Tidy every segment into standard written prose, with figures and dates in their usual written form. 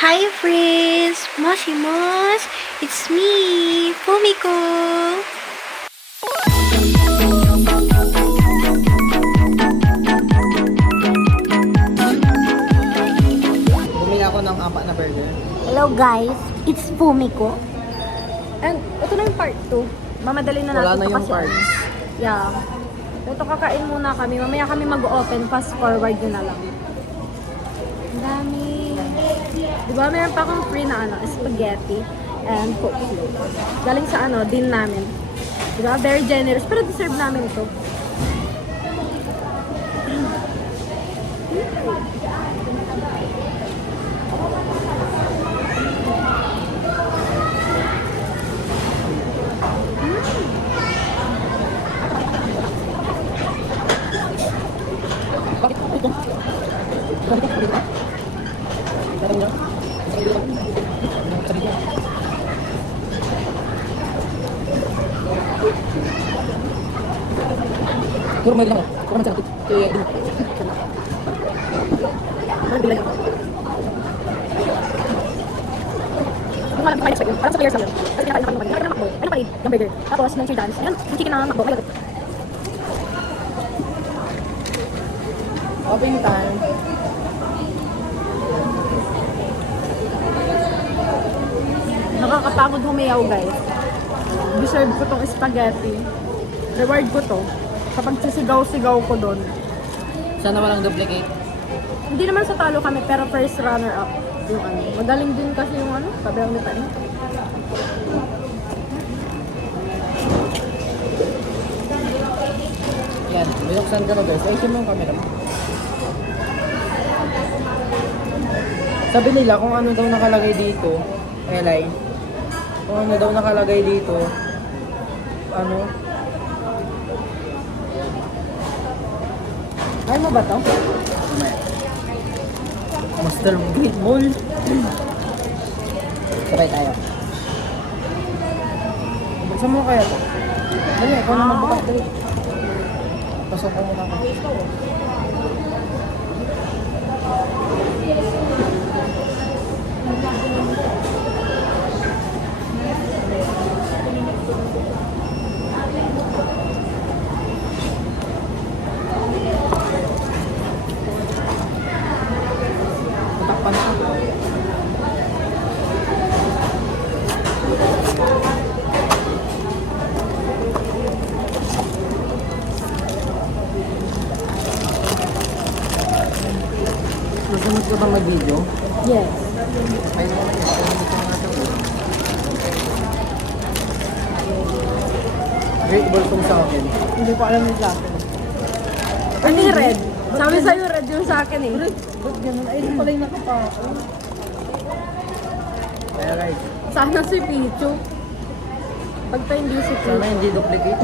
Hi friends! Moshimos! It's me, Fumiko! Bumili ako ng 4 na burger. Hello guys! It's Fumiko. And ito na yung part 2. Mamadali na natin Wala na ito yung kasi parts. Yeah. Ito kakain muna kami. Mamaya kami mag-open. Fast forward yun na lang. Ang dami. Diba meron pa akong free na spaghetti and coke. Galing sa din namin. Diba? Very generous. Pero deserve namin ito. Puro may lang. Puro man sa akin. Kaya din. Yung walang pakain sa iyo. Parang sa player salad. Kasi kinakain na kami ng kanina. Nakakain ng McDo. Ay, ng kanina. Yung burger. Tapos, ng cheer dance. Ayun, yung chicken na McDo. Ayun. Open time. Nakakapagod humiyaw, guys. Deserve ko tong spaghetti. Reward ko to. Kapag sisigaw-sigaw ko doon. Sana walang duplicate. Hindi naman sa talo kami, pero first runner-up. Yung Magaling din kasi yung kabilang nita niya. Yan. Binuksan ka na guys. Ayusin mo yung camera mo. Sabi nila kung ano daw nakalagay dito. Eli. Kung ano daw nakalagay dito. Ano? Ay mo ba to? Master Great Mall. Sabay tayo. Buksan mo kaya to? Dali, ikaw na magbukas. Dali. Pasok ko muna ako. Tatakpan ko. Nasunod ko bang mag-video? Yes. Ay, naman ito. Great ball kung sa akin. Hindi ko alam yung sa akin. Ano yung red? Sabi sa'yo red yung sa akin eh. Ba't ganun? Ay, ito pala yung nakapako. Kaya guys, Sana si Pichu. Pagka hindi si sana Pichu. hindi duplicate.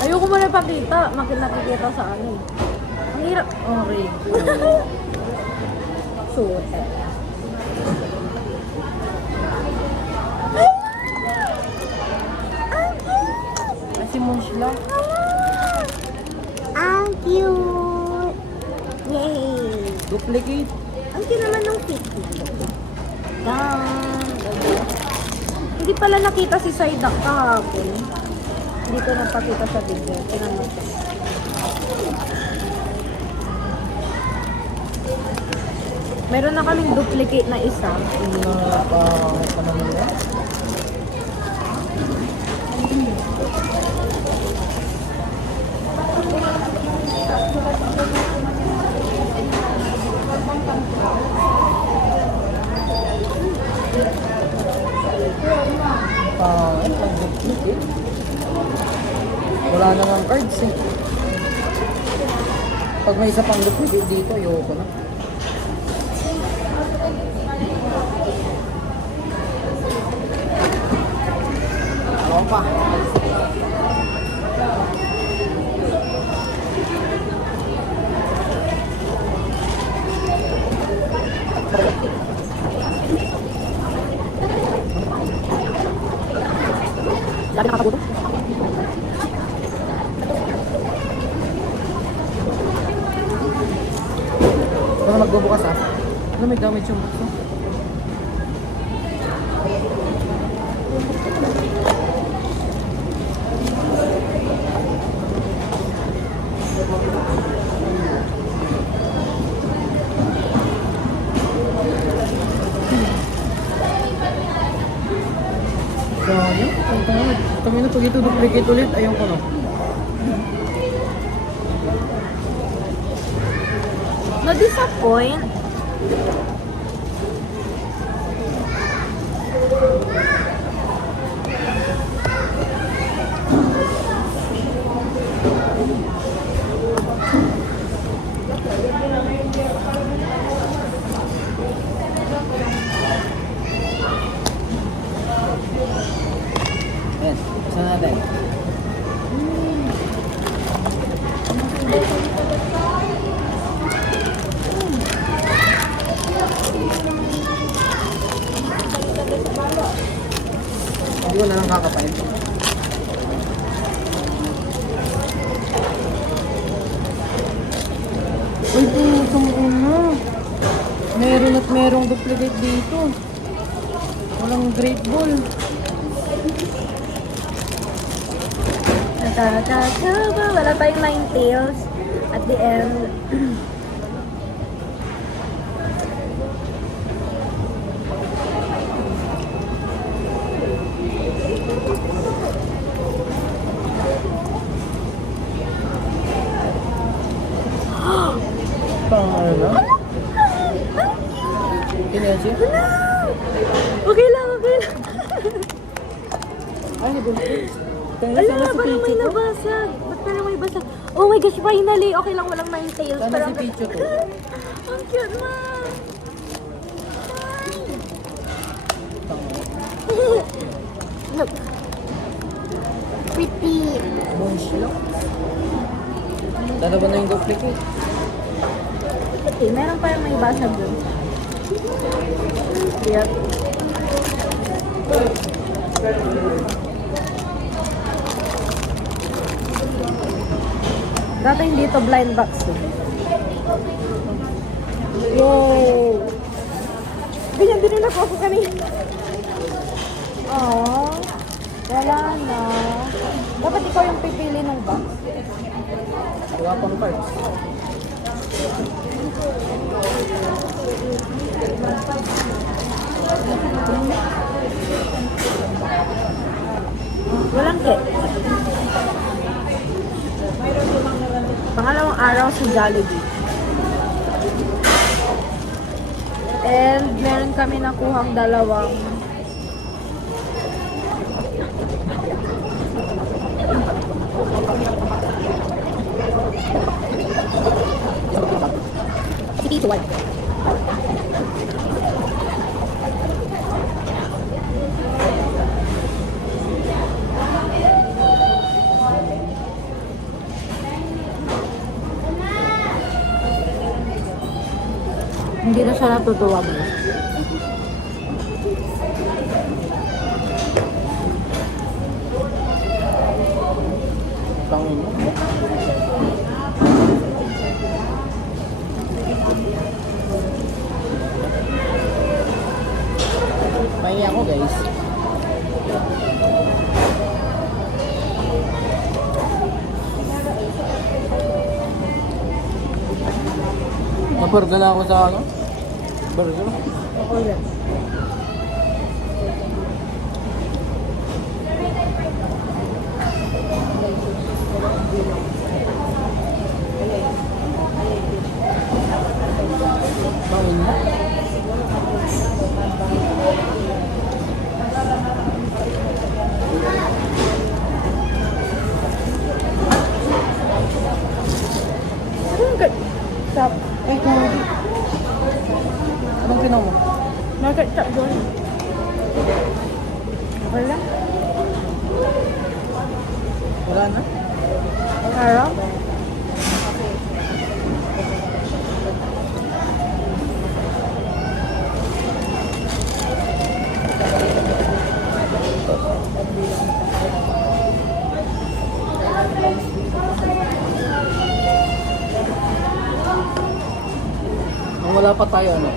Ayoko mo na pakita. Nakikita sa Ang hirap. Okay. Shoot. Kasi Monshla. Ang cute! Yay! Duplicate. Ang cute naman ng cake. Hindi pala nakita si Saidak kahapon. Hindi ko napakita sa video. Tinanong ko. Meron na kaming duplicate na isa. Hindi na pa nila. Duplicate. Wala namang cards eh. Pag may isa pang duplicate dito, ayoko na. Ako pa. Lagi nakakagutom. Sayang. Kami na pag ito duplicate ulit, ayaw ko na. Na-disappoint. Ayan, isa natin. Hindi ko na lang kakapain. Uy, putong ina. Meron at merong duplicate dito. Walang Great Ball. Nakakakaba. Wala tayong nine tails at the end. Pangalan na? Kinechi? Okay lang, okay lang. Ay, duplicate. Ala, parang may nabasag. Ba't parang may basag? Oh my gosh, finally. Okay lang, walang nine tails. Sana Pero si Pichu to. ang cute, ma. Look. Pretty. Bonshlo. Dalawa na yung duplicate. Okay, meron parang may basag dun. Cute. Dati hindi ito blind box eh. Yay! Ganyan din na ako kanina. Aww. Wala na. Dapat ikaw yung pipili ng box. Wala pang parts. Walang cake. Pangalawang araw sa Jollibee. And meron kami nakuhang dalawang T1. hindi na siya natutuwa mo. Pangin mo. Pahingi ako, guys. Napargala ako sa ano? Burger. Ako rin. Pangin mo. Stop. Ay, kumagi. Anong ginawa mo? Nag-ketchup doon. Wala. Wala na? Araw? Nung wala pa tayo, ano?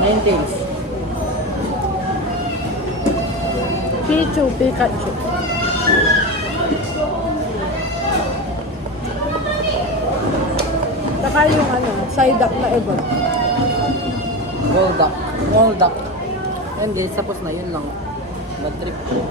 9 days. Pichu, Pikachu. Saka yung side up na iba. Golduck. Golduck. Hindi, tapos na yun lang. Bad trip ko.